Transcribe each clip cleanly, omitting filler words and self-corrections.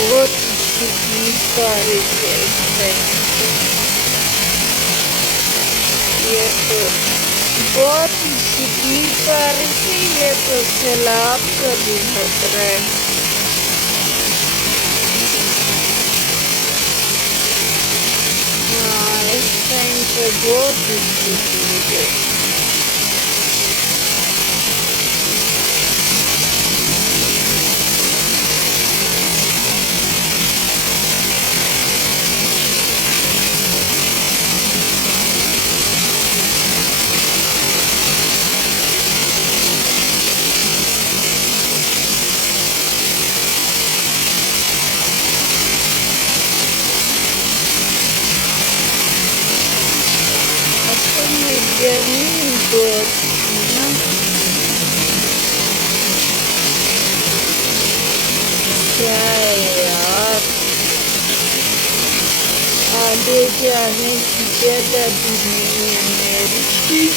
बहुत कितनी सारी है। ये तो बहुत कितनी सारी थी, ये तो सैलाब का भी खतरा है। हाँ, इस टाइम पे बहुत स्थिति है। गर्मी बहुत थी ना, क्या है यार, आगे जाने की जगह भी नहीं है मेरी।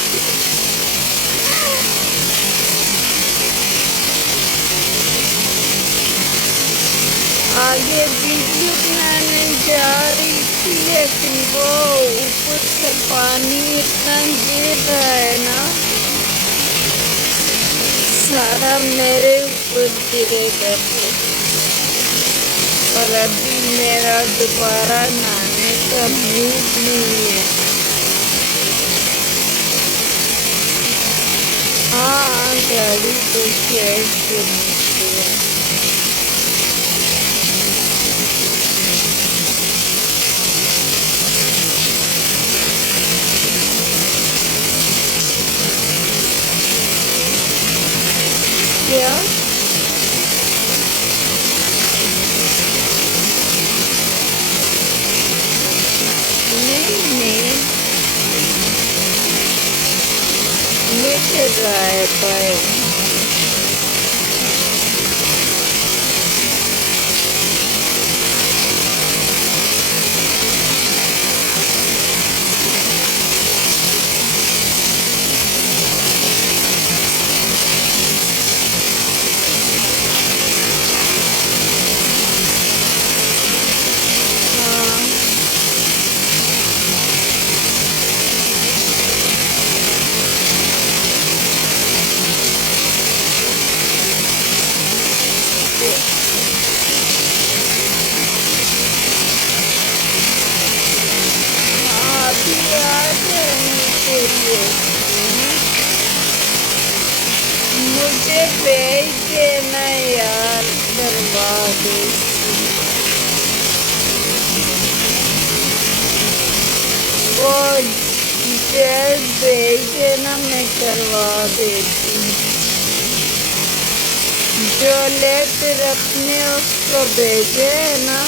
आगे वीडियो बनाने जा रही थी, लेकिन वो ऊपर से पानी इतना गिर रहा है ना, सारा मेरे ऊपर गिरेगा। और अभी मेरा दोबारा नहाने का मूड नहीं है। हाँ, गाड़ी तो शेड के नीचे है। क्या? नहीं, नीचे जाए पाए। मुझे भेज देना यार, करवा दे। वो डिटेल्स भेज देना, मैं करवा देती हूँ। जो लेटर अपने उसको भेजे है ना,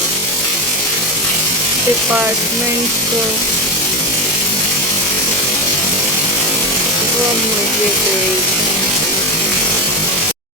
डिपार्टमेंट को, वो मुझे भेज